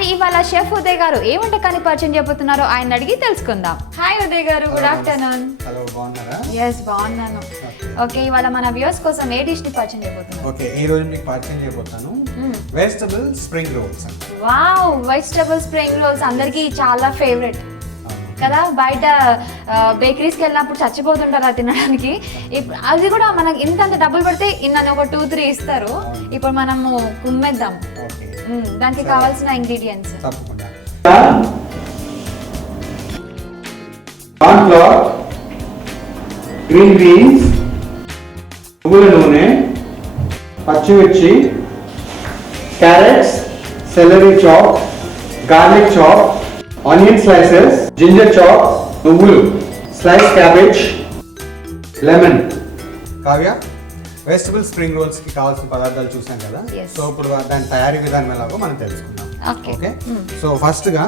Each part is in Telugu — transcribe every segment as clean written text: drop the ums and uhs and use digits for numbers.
మరి ఇవాళ షెఫ్ ఉదయ్ గారు ఏ వంటకాన్ని పరిచయం చేయబోతున్నారో ఆయన అడిగి తెలుసుకుందాం. హాయ్ ఉదయ్ గారు, గుడ్ ఆఫ్టర్నూన్. హలో, బాగున్నారా? ఎస్, బాగున్నాను. ఓకే, ఇవాళ మన వ్యూవర్స్ కోసం ఏ డిష్ ని పరిచయం చేయబోతున్నారు? ఓకే, ఈ రోజు మీకు పరిచయం చేయబోతాను vegetable spring rolls. Wow, vegetable spring rolls అందరికీ చాలా ఫేవరెట్ కదా. బయట బేకరీస్కి వెళ్ళినప్పుడు చచ్చిపోతుంటారు అది తినడానికి. అది కూడా మనకి ఇంత డబ్బులు పడితే ఇన్నని ఒక 2-3 ఇస్తారు. ఇప్పుడు మనము కుమ్మేద్దాం దానికి కావాల్సిన ఇంగ్రీడియంట్స్. తప్పకుండా కార్న్ ఫ్లోర్, గ్రీన్ బీన్స్, నువ్వుల నూనె, పచ్చిమిర్చి, carrots, celery chop, garlic chop, onion slices, ginger chop, నువ్వులు, slice cabbage, lemon. Kavya, vegetable spring rolls కి కావాల్సిన పదార్థాలు చూసాం కదా. సో ఇప్పుడు దాని తయారీ విధానం ఎలాగో మనం తెలుసుకుందాం. ఓకే, సో ఫస్ట్ గా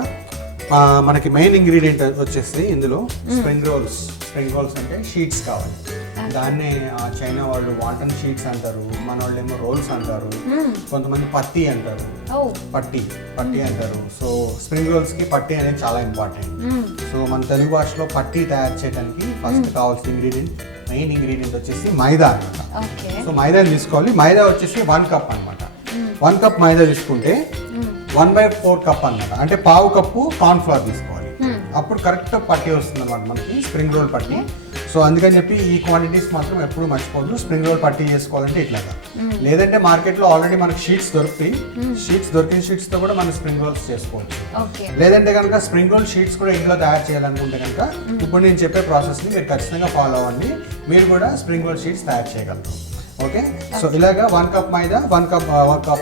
మనకి మెయిన్ ఇంగ్రీడియంట్ వచ్చేసి ఇందులో స్ప్రింగ్ రోల్స్. స్ప్రింగ్ రోల్స్ అంటే షీట్స్ కావాలి. దాన్నే చైనా వాళ్ళు వాంటన్ షీట్స్ అంటారు, మన వాళ్ళు ఏమో రోల్స్ అంటారు, కొంతమంది పత్తి అంటారు, పట్టి అంటారు. సో స్ప్రింగ్ రోల్స్ కి పట్టి అనేది చాలా ఇంపార్టెంట్. సో మన తెలుగు భాషలో పట్టి తయారు చేయడానికి ఫస్ట్ కావాల్సిన మెయిన్ ఇంగ్రీడియంట్ వచ్చేసి మైదా అనమాట. సో మైదా తీసుకోవాలి. మైదా వచ్చేసి 1 కప్ అనమాట. 1 కప్ మైదా తీసుకుంటే 1/4 కప్ అనమాట, అంటే పావు కప్పు కార్న్ ఫ్లోర్ తీసుకోవాలి. అప్పుడు కరెక్ట్ పట్టి వస్తుంది అనమాట మనకి స్ప్రింగ్ రోల్ పట్టి. సో అందుకని చెప్పి ఈ క్వాంటిటీస్ మాత్రం ఎప్పుడు మర్చిపోవద్దు. స్ప్రింగ్ రోల్ పట్టి చేసుకోవాలంటే ఇట్లాగా. లేదంటే మార్కెట్లో ఆల్రెడీ మనకి షీట్స్ దొరుకుతాయి. దొరికిన షీట్స్ తో కూడా మనం స్ప్రింగ్ రోల్స్ చేసుకోవచ్చు. లేదంటే కనుక స్ప్రింగ్ రోల్ షీట్స్ కూడా ఇంట్లో తయారు చేయాలనుకుంటే కనుక ఇప్పుడు నేను చెప్పే ప్రాసెస్ ని మీరు ఖచ్చితంగా ఫాలో అవ్వండి. మీరు కూడా స్ప్రింగ్ రోల్ షీట్స్ తయారు చేయగలరు. ఓకే, సో ఇలాగా 1 కప్ మైదా, 1 కప్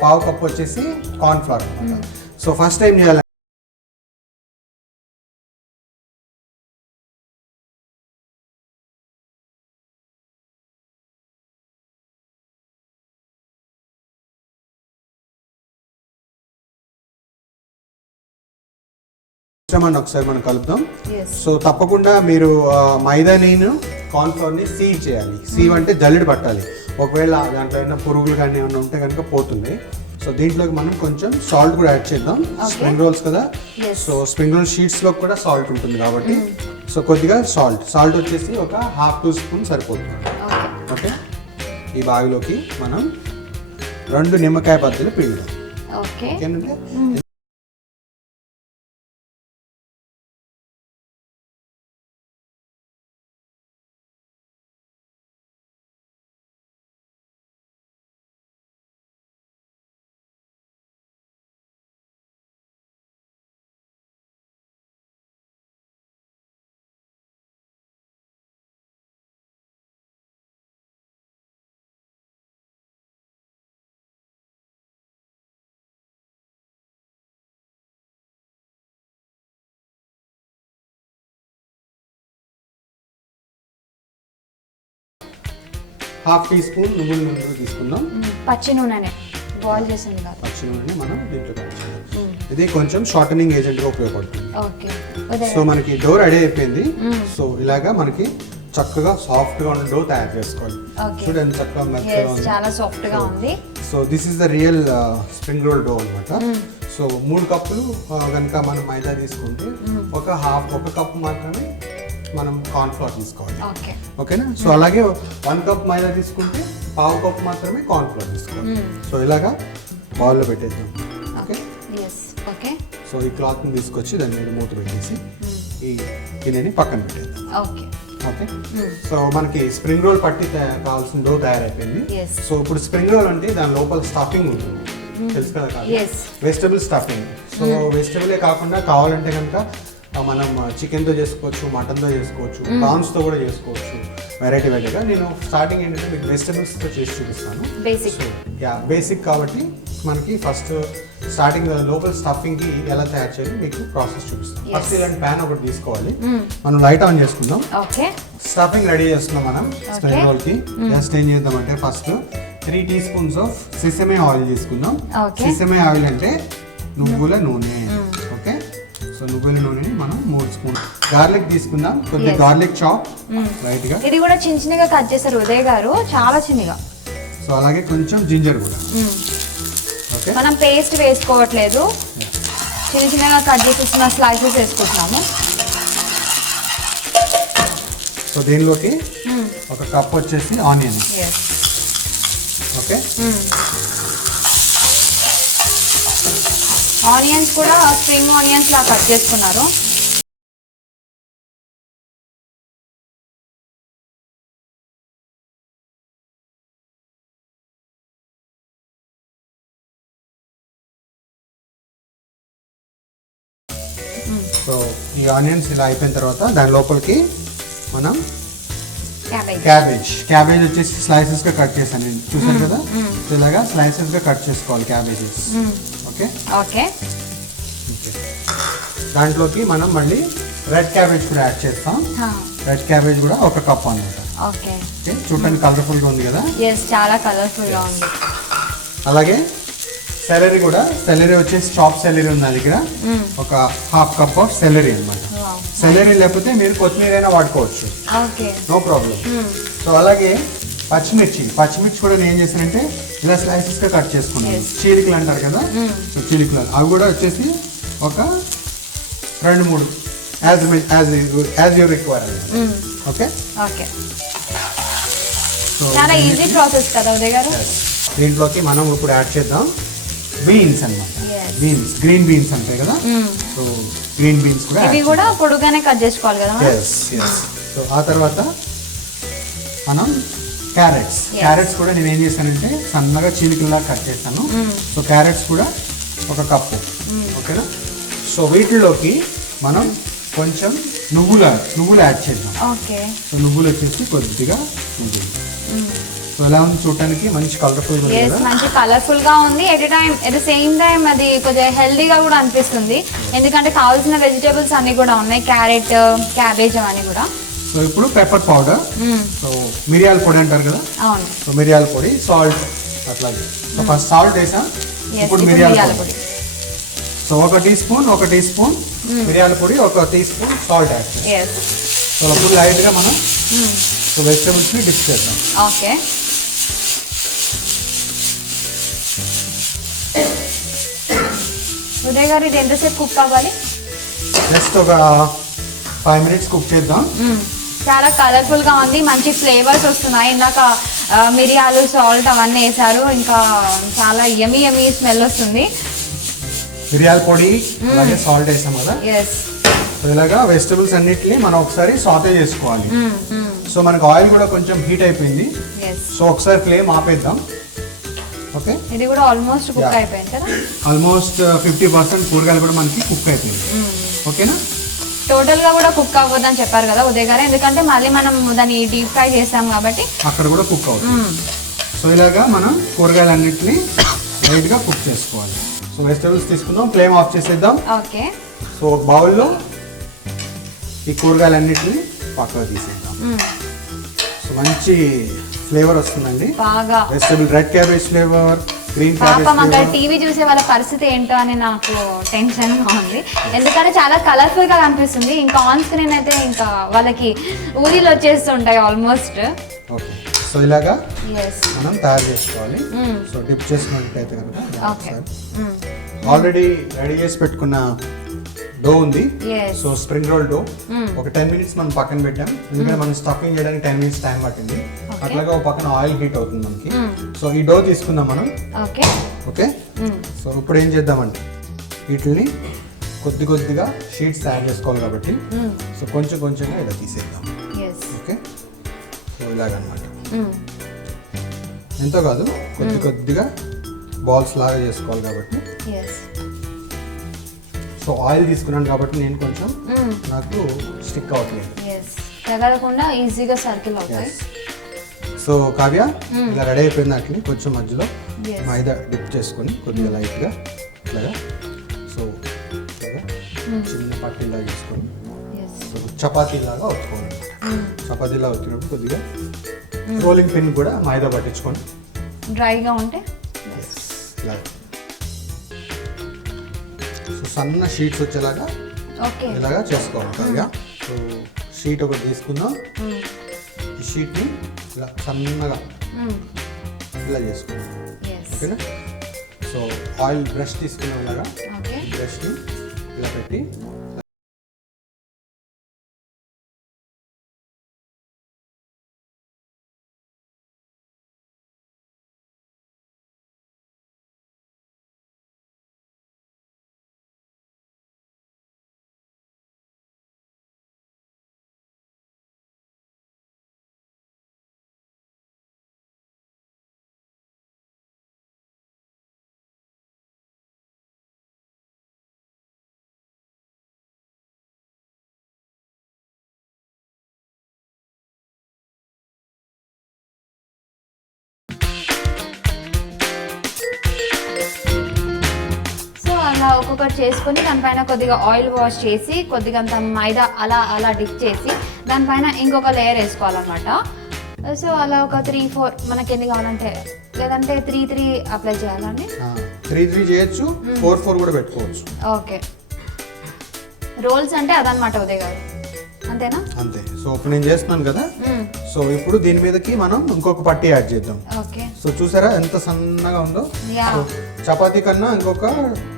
పావు కప్ వచ్చేసి కార్న్ ఫ్లోర్ అనమాట. సో ఫస్ట్ ఏం చేయాలి, ఒకసారి మనం కలుపుదాం. సో తప్పకుండా మీరు మైదాని కార్న్ ఫ్లోర్ ని సీవ్ చేయాలి. సీవ్ అంటే జల్లెడ పట్టాలి. ఒకవేళ దాంట్లో ఏమైనా పురుగులు కానీ ఏమైనా ఉంటే కనుక పోతుంది. సో దీంట్లోకి మనం కొంచెం సాల్ట్ కూడా యాడ్ చేద్దాం. స్ప్రింగ్ రోల్స్ కదా, సో స్ప్రింగ్ రోల్ షీట్స్ లో కూడా సాల్ట్ ఉంటుంది కాబట్టి సో కొద్దిగా సాల్ట్ వచ్చేసి ఒక 1/2 స్పూన్ సరిపోతుంది. ఓకే, ఈ బావిలోకి మనం 2 నిమ్మకాయ బద్దలు పిండుదాం. ఓకేనంటే ½ టీ స్పూన్ నువ్వుల నూనె తీసుకుందాం. పచ్చి నూనె బాయిల్ చేసింది కాదు, పచ్చి నూనె మనం దీంట్లో కలుపుకుందాం. ఇది కొంచెం షార్టనింగ్ ఏజెంట్ గా ఉపయోగపడుతుంది. సో మనకి డో రెడీ అయిపోయింది. సో ఇలాగా మనకి చక్కగా సాఫ్ట్ గా ఉన్న డో తయారు చేసుకోవాలి. చూడండి చక్కగా మెత్తగా ఉంది, చాలా సాఫ్ట్ గా ఉంది. So this is the real spring roll dough అన్నమాట. సో 3 కప్పులు కనుక మనం మైదా తీసుకుంటే ఒక కప్పు మాత్రమే మనం కార్న్ ఫ్లోర్ తీసుకోవాలి. ఓకేనా? సో అలాగే 1 కప్ మైదా తీసుకుంటే పావు కప్పు మాత్రమే కార్న్ ఫ్లోర్ తీసుకోవాలి. సో ఇలాగా బౌల్లో పెట్టేద్దాం. ఓకే, సో ఈ క్లాత్ ని తీసుకొచ్చి దాని మీద మూత పెట్టేసి ఈ గిన్నెని పక్కన పెట్టేద్దాం. ఓకే, సో మనకి స్ప్రింగ్ రోల్ పట్టి కావాల్సిన డో తయారైపోయింది. సో ఇప్పుడు స్ప్రింగ్ రోల్ అంటే దాని లోపల స్టఫింగ్ ఉంటుంది, తెలుసు కదా, వెజిటబుల్ స్టఫింగ్. సో వెజిటబులే కాకుండా కావాలంటే కనుక మనం చికెన్తో చేసుకోవచ్చు, మటన్తో చేసుకోవచ్చు, ప్రాన్స్తో కూడా చేసుకోవచ్చు, వెరైటీగా. నేను స్టార్టింగ్ ఏంటంటే మీకు వెజిటబుల్స్తో చేసి చూపిస్తాను. బేసిక్ కాబట్టి మనకి ఫస్ట్ స్టార్టింగ్ లోపల స్టఫింగ్కి ఎలా తయారు చేయాలి మీకు ప్రాసెస్ చూపిస్తాను. ఫస్ట్ ఇలాంటి ప్యాన్ ఒకటి తీసుకోవాలి. మనం లైట్ ఆన్ చేసుకుందాం. స్టఫింగ్ రెడీ చేస్తున్నాం మనం స్ప్రింగ్ రోల్కి. జస్ట్ ఏం చేద్దామంటే first 3 teaspoons of sesame oil తీసుకుందాం. సిసమే ఆయిల్ అంటే నువ్వుల నూనె. ఓకే, సో నువ్వుల నూనెని మనం 3 స్పూన్. గార్లిక్ తీసుకుందాం, కొద్దిగా గార్లిక్ చాప్ లైట్ గా. ఇది కూడా చిన్న చిన్నగా కట్ చేశారు ఉదయ్ గారు, చాలా చిన్నగా. సో అలాగే కొంచెం జింజర్ కూడా. ఓకే, మనం పేస్ట్ వేసుకోవట్లేదు. చిన్న చిన్నగా కట్ చేసేసిన స్లైసెస్ వేసుకుంటున్నాము. సో దీనిలోకి ఒక కప్ వచ్చేసి ఆనియన్. ఓకే, ఆనియన్స్ కూడా స్ప్రింగ్ ఆనియన్స్ లా కట్ చేసుకున్నారు. సో ఈ ఆనియన్స్ ఇలా అయిపోయిన తర్వాత దాని లోపలికి మనం క్యాబేజ్ క్యాబేజ్ వచ్చేసి స్లైసెస్ గా కట్ చేశాను నేను, చూసాను కదా. సో ఇలాగా స్లైసెస్ గా కట్ చేసుకోవాలి క్యాబేజెస్. ఓకే ఓకే, దాంట్లోకి మనం మళ్ళీ రెడ్ క్యాబేజ్ కూడా యాడ్ చేస్తాం. రెడ్ క్యాబేజ్ కూడా ఒక కప్ అన్నమాట. ఓకే, చూడటానికి కలర్ఫుల్ గా ఉంది కదా. చాలా కలర్ఫుల్ గా ఉంది. అలాగే సెలరీ కూడా, సెలరీ వచ్చేసి చాప్ సెలరీ ఉంది నా దగ్గర, ఒక హాఫ్ కప్ ఆఫ్ సెలరీ అన్నమాట. సెలరీ లేకపోతే మీరు కొత్తిమీర అయినా వాడుకోవచ్చు, నో ప్రాబ్లం. సో అలాగే పచ్చిమిర్చి కూడా నేను ఏం చేశానంటే ఇలా స్లైసెస్ గా కట్ చేసుకున్నాను. చీలికలు అంటారు కదా, సో చీలికలు అవి కూడా వచ్చేసి ఒక 2-3 as you require. Okay okay, చాలా ఈజీ ప్రాసెస్ కదా ఉదయ్ గారు. దీంట్లోకి మనం ఇప్పుడు యాడ్ చేద్దాం బీన్స్ అన్నమాట. బీన్స్, గ్రీన్ బీన్స్ అంటాయి కదా, సో గ్రీన్ బీన్స్ కూడా ఇవి కూడా పొడుగానే కట్ చేసుకోవాలి కదా. సో ఆ తర్వాత మనం క్యారెట్స్ కూడా నేను ఏం చేశానంటే సన్నగా చీలికల్లా కట్ చేస్తాను. సో క్యారెట్స్ కూడా ఒక కప్పు. ఓకేనా. సో వీటిలోకి మనం కొంచెం నువ్వులు యాడ్ చేద్దాం. సో నువ్వులు వచ్చేసి కొద్దిగా నువ్వులు. సో ఎలా ఉంది చూడటానికి, మంచి కలర్ఫుల్ మంచి కలర్ఫుల్ గా ఉంది. ఎట్ ద సేమ్ టైం అది కొంచెం హెల్దీగా కూడా అనిపిస్తుంది, ఎందుకంటే కావాల్సిన వెజిటేబుల్స్ అన్ని కూడా ఉన్నాయి, క్యారెట్, క్యాబేజ్ అవన్నీ కూడా. సో ఇప్పుడు పెప్పర్ పౌడర్, సో మిరియాల పొడి అంటారు కదా. అవును. సో మిరియాల పొడి, సాల్ట్ అట్లాగే. సో ఫస్ట్ సాల్ట్ వేసాం, ఇప్పుడు మిరియాల పొడి. సో ఒక టీ స్పూన్ మిరియాల పొడి, ఒక టీ స్పూన్ సాల్ట్ యాడ్ చేస్తాం. సో అప్పుడు లైట్గా మనం సో వెజిటేబుల్స్ని డిప్ చేద్దాం. ఓకే, ఉదయ్ గారు ఇది ఎంతసేపు కుక్ అవ్వాలి? జస్ట్ ఒక 5 minutes కుక్ చేద్దాం. చాలా కలర్ఫుల్ గా ఉంది, మంచి ఫ్లేవర్స్ వస్తున్నాయి. ఇందాక మిరియాలు, సాల్ట్ అవన్నీ వేసారు, ఇంకా చాలా యమీ స్మెల్ వస్తుంది. మిరియాల పొడి అలాగే సాల్ట్ వేసాం కదా. సో ఇలాగా వెజిటబుల్స్ అన్నిటిని మనం ఒకసారి సాటే చేసుకోవాలి. సో మనకు ఆయిల్ కూడా కొంచెం హీట్ అయిపోయింది, సో ఒకసారి ఫ్లేమ్ ఆపేద్దాం. ఓకే, ఇది కూడా ఆల్మోస్ట్ కుక్ అయిపోయింది కదా. ఆల్మోస్ట్ 50% కూరగాయలు కూడా మనకి కుక్ అయిపోయింది. ఓకేనా. టోటల్ గా కూడా కుక్ అవ్వద్దని చెప్పారు కదా ఉదయ్ గారు, ఎందుకంటే మళ్ళీ మనం దాన్ని డీప్ ఫ్రై చేస్తాం కాబట్టి అక్కడ కూడా కుక్ అవుతుంది. సో ఇలాగా మనం కూరగాయలన్నిటిని లైట్ గా కుక్ చేసుకోవాలి. సో వెజిటబుల్స్ తీసుకుందాం, ఫ్లేమ్ ఆఫ్ చేసేద్దాం. ఓకే, సో ఒక బౌల్లో ఈ కూరగాయలన్నిటిని పక్కకు తీసేద్దాం. సో మంచి ఫ్లేవర్ వస్తుందండి బాగా. Vegetable red cabbage flavour, green cabbage పాపం అక్కడ ఫ్లేవర్. టీవీ చూసే వాళ్ళ పరిస్థితి ఏంటో అని నాకు టెన్షన్ గా ఉంది, ఎందుకంటే చాలా కలర్ఫుల్ గా కనిపిస్తుంది. ఇంకా ఆన్ స్క్రీన్ అయితే ఇంకా వాళ్ళకి ఊరిలో వచ్చేస్తుంటాయి ఆల్మోస్ట్. ఓకే, సో ఇలాగా మనం తయారు చేసుకోవాలి. సో డిప్ చేసినట్టయితే కనుక ఆల్రెడీ రెడీ చేసి పెట్టుకున్న డో ఉంది. సో స్ప్రింగ్ రోల్ డో ఒక 10 minutes మనం పక్కన పెట్టాం, ఎందుకంటే మనం స్టఫింగ్ చేయడానికి 10 minutes టైం పట్టింది. అట్లాగే ఒక పక్కన ఆయిల్ హీట్ అవుతుంది మనకి. సో ఈ డో తీసుకుందాం మనం. ఓకే, సో ఇప్పుడు ఏం చేద్దామంటే వీటిని కొద్దిగా షీట్స్ తయారు చేసుకోవాలి కాబట్టి సో కొంచెంగా ఇలా తీసేద్దాం. ఓకే, సో ఇలాగనమాట. ఎంతో కాదు, కొద్దిగా బాల్స్ లాగా చేసుకోవాలి కాబట్టి. సో ఆయిల్ తీసుకున్నాను కాబట్టి నేను కొంచెం నాకు స్టిక్ అవ్వట్లేదు, తగలకుండా ఈజీగా సర్కిల్ అవుతాయి. సో కావ్య ఇలా రెడీ అయిపోయిన దాంట్లో కొంచెం మధ్యలో మైదా డిప్ చేసుకొని కొద్దిగా లైట్గా ఇలాగా, సో ఇలాగా చిన్న పట్టీలాగా చేసుకొని సో చపాతీలాగా ఒత్తుకోవాలి. చపాతీలాగా ఒత్తినప్పుడు కొద్దిగా రోలింగ్ పిన్ కూడా మైదా పట్టించుకొని డ్రైగా ఉంటే ఇలా సో సన్న షీట్స్ వచ్చేలాగా ఇలాగా చేసుకోవాలి కావ్య. సో షీట్ ఒకటి తీసుకుందాం, ఈ షీట్ని ఇలా సన్నగా ఇలా చేసుకుందాం. ఓకేనా. సో ఆయిల్ బ్రష్ తీసుకున్నాం ఇలాగా, బ్రష్ని ఇలా పెట్టి అలా ఒక్కొక్కటి చేసుకొని దానిపైన కొద్దిగా ఆయిల్ వాష్ చేసి కొద్దిగా అంత మైదా అలా డిప్ చేసి దానిపైన ఇంకొక లేయర్ వేసుకోవాలన్నమాట. సో అలా ఒక 3-4 మనకి ఎన్ని కావాలంటే, లేదంటే 3 అప్లై చేయాలండి. 3 చేయొచ్చు, 4 కూడా పెట్టుకోవచ్చు. ఓకే, రోల్స్ అంటే అదనమాట ఉదయ్ గారు, అంతేనా? అంతే. సో ఇప్పుడు నేను చేస్తున్నాను కదా, సో ఇప్పుడు దీని మీదకి మనం ఇంకొక పట్టి యాడ్ చేద్దాం. ఓకే. సో చూసారా ఎంత సన్నగా ఉందో. సో చపాతీ కన్నా ఇంకొక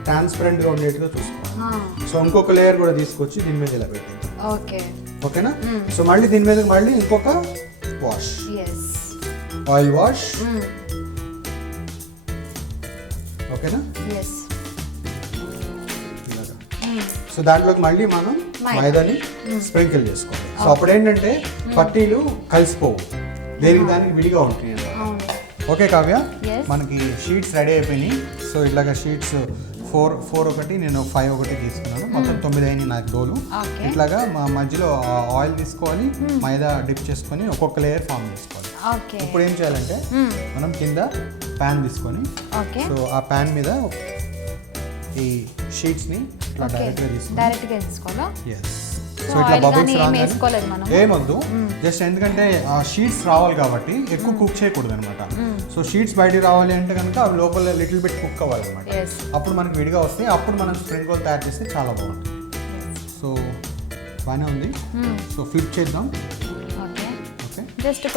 ట్రాన్స్పరెంట్ గా ఉండేట్టుగా చూసుకోవాలి. సో ఇంకొక లేయర్ కూడా తీసుకొచ్చి దీని మీద ఇలా పెట్టేద్దాం. ఓకే, ఓకేనా? సో మళ్ళీ దీని మీద మళ్ళీ ఇంకొక వాష్, ఆయిల్ వాష్. ఓకేనా? సో దాంట్లోకి మళ్ళీ మనం మైదాని స్ప్రింకిల్ చేసుకోవాలి. సో అప్పుడు ఏంటంటే పట్టీలు కలిసిపోవు, దేనికి దానికి విడిగా ఉంటాయి. ఓకే కావ్య, మనకి షీట్స్ రెడీ అయిపోయినాయి. సో ఇట్లాగా షీట్స్ 4 ఒకటి, నేను 5 ఒకటి తీసుకున్నాను. మొత్తం 9 అయినాయి నాకు డోలు. ఇట్లాగా మా మధ్యలో ఆయిల్ తీసుకోవాలి, మైదా డిప్ చేసుకొని ఒక్కొక్క లేయర్ ఫామ్ చేసుకోవాలి. ఇప్పుడు ఏం చేయాలంటే మనం కింద ప్యాన్ తీసుకొని, సో ఆ ప్యాన్ మీద ఈ షీట్స్ ని డైరెక్ట్గా తీసుకోవాలా? సో ఇట్లా బబుల్స్ రాగానే ఏమొద్దు, జస్ట్ ఎందుకంటే ఆ షీట్స్ రావాలి కాబట్టి ఎక్కువ కుక్ చేయకూడదు అనమాట. సో షీట్స్ బయటికి రావాలి అంటే కనుక అవి లోపల లిటిల్ బిట్ కుక్ అవ్వాలన్నమాట. అప్పుడు మనకి విడిగా వస్తాయి, అప్పుడు మనం స్ప్రింగ్ రోల్ తయారు చేస్తే చాలా బాగుంటుంది. సో బాగానే ఉంది. సో ఫ్లిప్ చేద్దాం. ఓకే, జస్ట్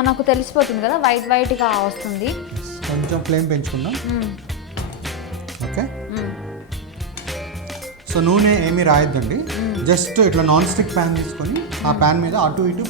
మనకు తెలిసిపోతుంది కదా, వైట్గా వస్తుంది. కొంచెం ఫ్లేమ్ పెంచుకుందాం. ఓకే, సో నూనె ఏమీ రాయొద్దండి, జస్ట్ ఇట్లా నాన్ స్టిక్ ప్యాన్ తీసుకొని ఆ ప్యాన్ మీద అటు ఇటు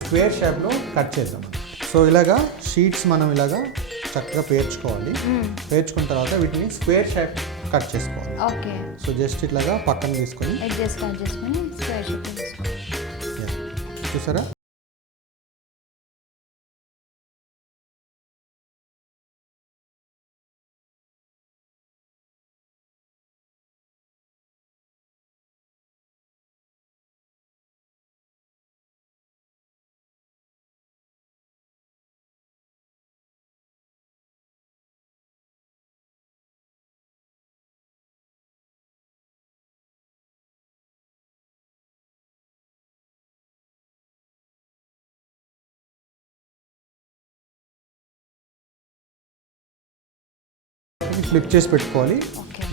స్క్వేర్ షేప్లో కట్ చేద్దాం. సో ఇలాగా షీట్స్ మనం ఇలాగా చక్కగా పేర్చుకోవాలి. పేర్చుకున్న తర్వాత వీటిని స్క్వేర్ షేప్ కట్ చేసుకోవాలి. ఓకే. సో జస్ట్ ఇట్లాగా పక్కన తీసుకొని చేసుకొని స్క్వేర్ షేప్ తీసుకోవాలి. చూసారా? ఫ్లిప్ చేసి పెట్టుకోవాలి.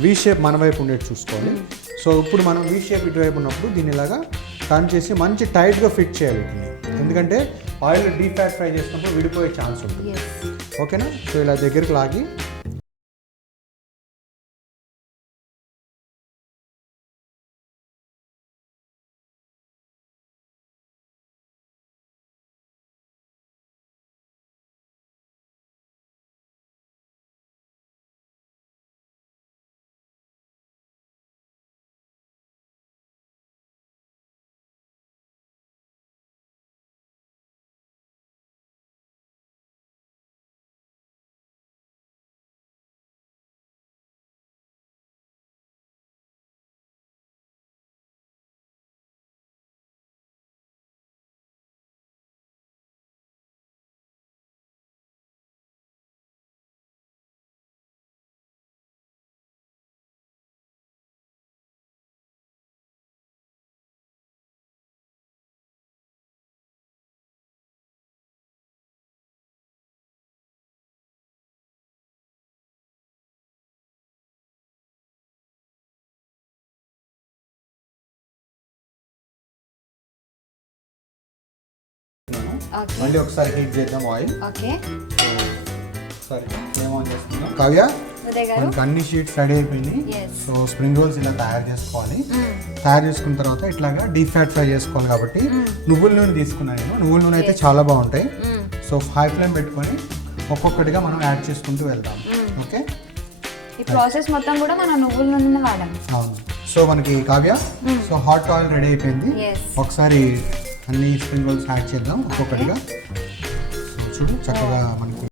వి షేప్ మన వైపు ఉండేది చూసుకోవాలి. సో ఇప్పుడు మనం వి షేప్ ఇటువైపు ఉన్నప్పుడు దీన్ని ఇలాగా టర్న్ చేసి మంచి టైట్గా ఫిట్ చేయాలి వీటిని. ఎందుకంటే ఆయిల్ డీప్ ఫ్రై చేసినప్పుడు విడిపోయే ఛాన్స్ ఉంటుంది. ఓకేనా? సో ఇలా దగ్గరికి లాగి మళ్ళీ ఒకసారి హీట్ చేద్దాం ఆయిల్. ఓకే. సరే ఏమో చేస్తున్నాం కావ్య, మనకి అన్ని షీట్స్ రెడీ అయిపోయినాయి. సో స్ప్రింగ్ రోల్స్ ఇలా తయారు చేసుకోవాలి. తయారు చేసుకున్న తర్వాత ఇట్లాగా డీప్ ఫ్రై చేసుకోవాలి. కాబట్టి నువ్వుల నూనె తీసుకున్నాను నేను. నువ్వుల నూనె అయితే చాలా బాగుంటాయి. సో హై ఫ్లేమ్ పెట్టుకొని ఒక్కొక్కటిగా మనం యాడ్ చేసుకుంటూ వెళ్దాం. ఓకే. ఈ ప్రాసెస్ మొత్తం కూడా మనం నువ్వుల నూనె వాడాలి. అవును. సో మనకి Kavya, so hot oil ready అయిపోయింది. ఒకసారి అన్ని స్ప్రింగ్ రోల్స్ యాడ్ చేద్దాం ఒక్కొక్కటిగా. సో చూడు చక్కగా మనకి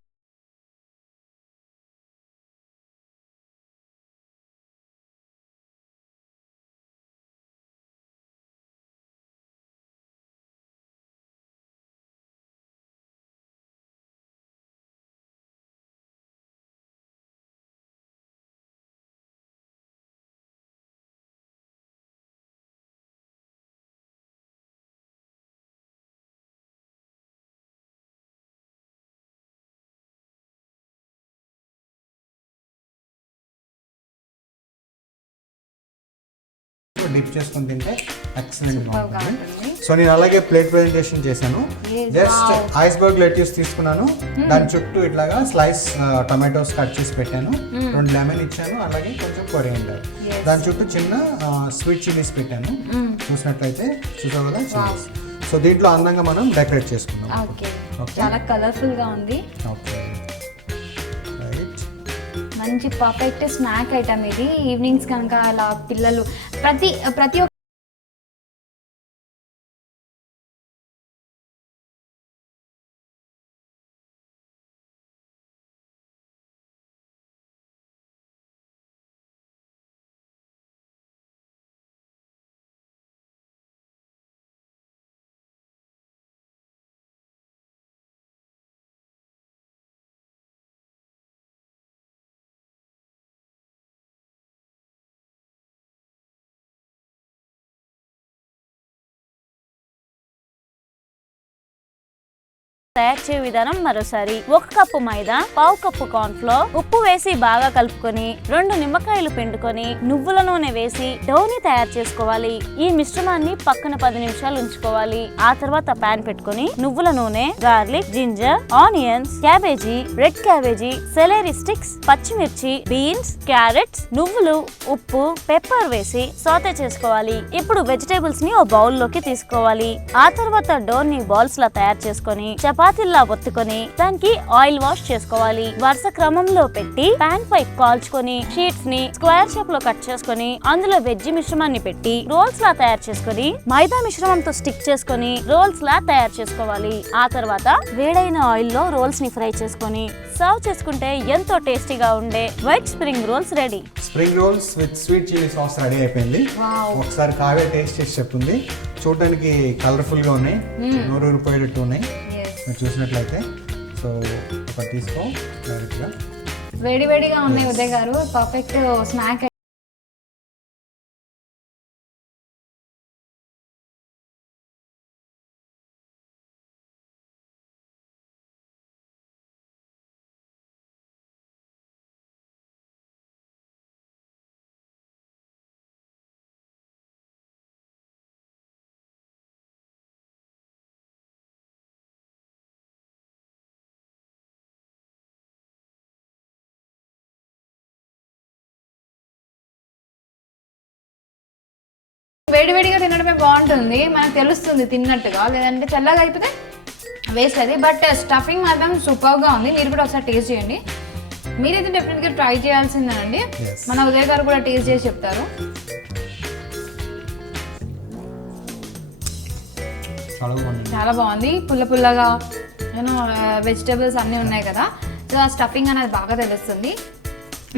డిప్ చేసుకొని తింటే ఎక్సలెంట్ బాగుంటుంది. సో నేను అలాగే ప్లేట్ ప్రెజెంటేషన్ చేశాను. జస్ట్ ఐస్బర్గ్ లెట్యూస్ తీసుకున్నాను, దాని చుట్టూ ఇట్లాగా స్లైస్ టొమాటోస్ కట్ చేసి పెట్టాను, 2 లెమన్ ఇచ్చాను, అలాగే కొంచెం కొరియాండర్, దాని చుట్టూ చిన్న స్వీట్ చిల్లీస్ పెట్టాను. చూసినట్లయితే చూసావు కదా చిల్లీస్. సో దీంట్లో అందంగా మనం డెకరేట్ చేసుకున్నాం. చాలా కలర్ఫుల్ గా ఉంది. మంచి పర్ఫెక్ట్ స్నాక్ ఐటమ్ ఇది. ఈవినింగ్స్ కనుక అలా పిల్లలు ప్రతి తయారు చేయ విధానం మరోసారి. 1 కప్పు మైదా, 1/2 కప్పు కార్న్ ఫ్లోర్, ఉప్పు వేసి బాగా కలుపుకొని 2 నిమ్మకాయలు పిండుకొని నువ్వుల నూనె వేసి డౌని తయారు చేసుకోవాలి. ఈ మిశ్రమాన్ని పక్కన 10 నిమిషాలు ఉంచుకోవాలి. ఆ తర్వాత పాన్ పెట్టుకొని నువ్వుల నూనె, garlic, ginger, onions, cabbage, red cabbage, salary sticks, పచ్చిమిర్చి, బీన్స్, క్యారెట్స్, నువ్వులు, ఉప్పు, పెప్పర్ వేసి సాటే చేసుకోవాలి. ఇప్పుడు వెజిటేబుల్స్ ని ఓ బౌల్ లోకి తీసుకోవాలి. ఆ తర్వాత డోర్ ని బాల్స్ లా తయారు చేసుకొని చపాతీ చపాతీల్లా ఒత్తుకొని దానికి ఆయిల్ వాష్ చేసుకోవాలి. వరుస క్రమంలో పెట్టి పాన్ పై కాల్చుకొని షీట్స్ ని స్క్వేర్ షేప్ లో కట్ చేసుకొని అందులో వెజ్ మిశ్రమాన్ని పెట్టి రోల్స్ లా తయారు చేసుకొని మైదా మిశ్రమంతో స్టిక్ చేసుకొని రోల్స్ లా తయారు చేసుకోవాలి. ఆ తర్వాత వేడైన ఆయిల్ లో రోల్స్ ని ఫ్రై చేసుకొని సర్వ్ చేసుకుంటే ఎంతో టేస్టీగా ఉండే white spring rolls ready. Spring rolls with sweet chilli sauce ready అయిపోయింది. ఒకసారి కావ్య టేస్ట్ చేసి చెప్తుంది. చూడడానికి కలర్ఫుల్ గా ఉన్నాయి, నోరూరిపోయేటట్టు ఉన్నాయి మీరు చూసినట్లయితే. సో ఒకటి తీసుకో డైరెక్ట్ గా. వేడివేడిగా ఉన్నాయి ఉదయ్ గారు, పర్ఫెక్ట్ స్నాక్. వేడివేడిగా తినడమే బాగుంటుంది, మనకు తెలుస్తుంది తిన్నట్టుగా. లేదంటే చల్లగా అయిపోతే వేస్ట్ అది. బట్ స్టఫింగ్ మాత్రం సూపర్గా ఉంది. మీరు కూడా ఒకసారి టేస్ట్ చేయండి. మీరైతే డెఫినెట్గా ట్రై చేయాల్సిందేనండి. మన ఉదయ్ గారు కూడా టేస్ట్ చేసి చెప్తారు. చాలా బాగుంది, పుల్ల పుల్లగా, యూనో వెజిటేబుల్స్ అన్నీ ఉన్నాయి కదా. సో ఆ స్టఫింగ్ అనేది బాగా తెలుస్తుంది.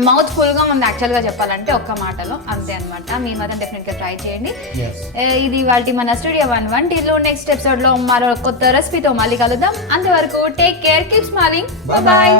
మౌత్ ఫుల్గా ఉంది యాక్చువల్గా చెప్పాలంటే, ఒక్క మాటలో అంతే అనమాట. మీ మాత్రం డెఫినెట్గా ట్రై చేయండి. ఇది వాటి మన స్టూడియో 1 వంటిలో. నెక్స్ట్ ఎపిసోడ్లో మరో కొత్త రెసిపీతో మళ్ళీ కలుద్దాం. అంతవరకు take care, keep smiling, bye.